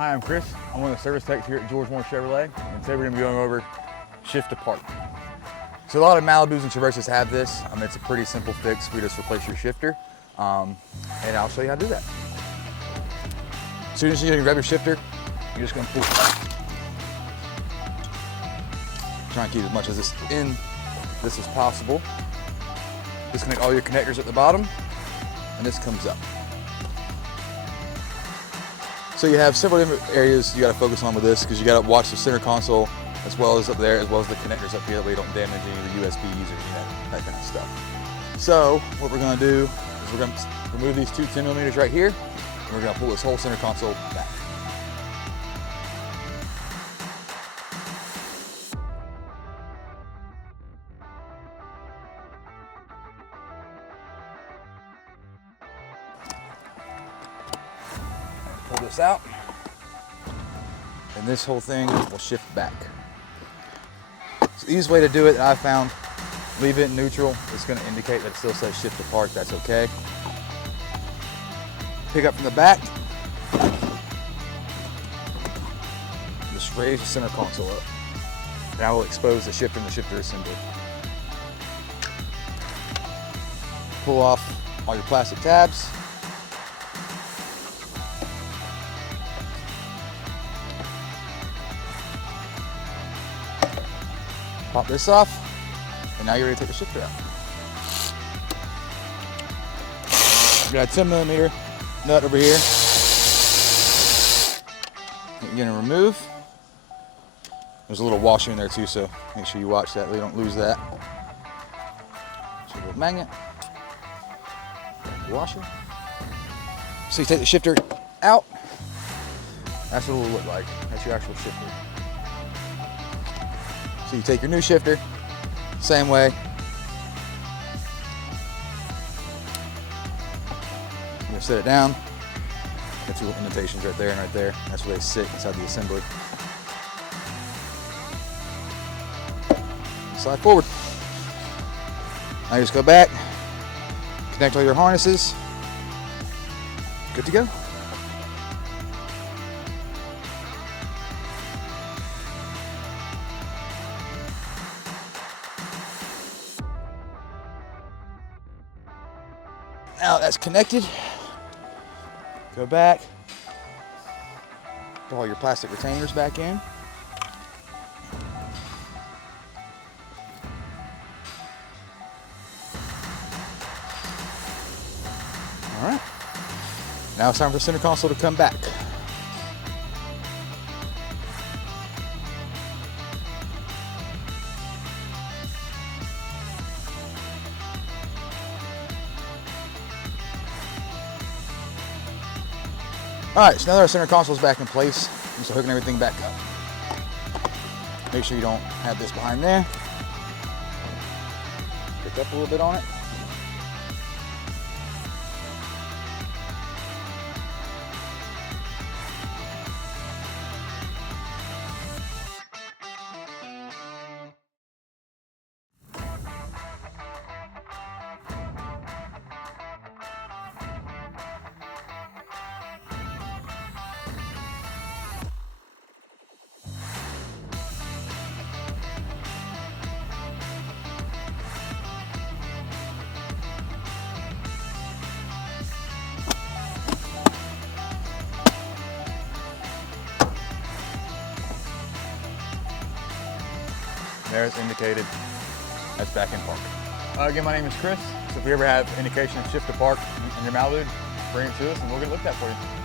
Hi, I'm Chris. I'm one of the service techs here at George Moore Chevrolet, and today we're going to be going over shift to park. So a lot of Malibus and Traverses have this. It's a pretty simple fix. We just replace your shifter, and I'll show you how to do that. As soon as you grab your shifter, you're just going to pull. Try and keep as much of this in this as possible. Disconnect all your connectors at the bottom, and this comes up. So you have several different areas you got to focus on with this, because you got to watch the center console as well as up there, as well as the connectors up here, that way you don't damage any of the USBs or that kind of stuff. So what we're going to do is we're going to remove these two 10mm right here, and we're going to pull this whole center console back. Pull this out, and this whole thing will shift back. So the easiest way to do it that I've found, leave it in neutral. It's going to indicate that it still says shift to park. That's okay. Pick up from the back. Just raise the center console up. Now we'll expose the shifter and the shifter assembly. Pull off all your plastic tabs. Pop this off, and now you're ready to take the shifter out. You got a 10mm nut over here. You're gonna remove. There's a little washer in there too, so make sure you watch that so you don't lose that. So a little magnet, washer. So you take the shifter out. That's what it will look like. That's your actual shifter. So you take your new shifter, same way. You're gonna set it down. Got two little indentations right there and right there. That's where they sit inside the assembly. Slide forward. Now you just go back, connect all your harnesses. Good to go. Now that's connected, go back, put all your plastic retainers back in. All right, now it's time for the center console to come back. All right, so now that our center console is back in place, I'm just hooking everything back up. Make sure you don't have this behind there. Pick up a little bit on it. There it's indicated. That's back in park. Again, my name is Chris. So if you ever have indication of shift to park in your Malibu, bring it to us and we'll get it looked at for you.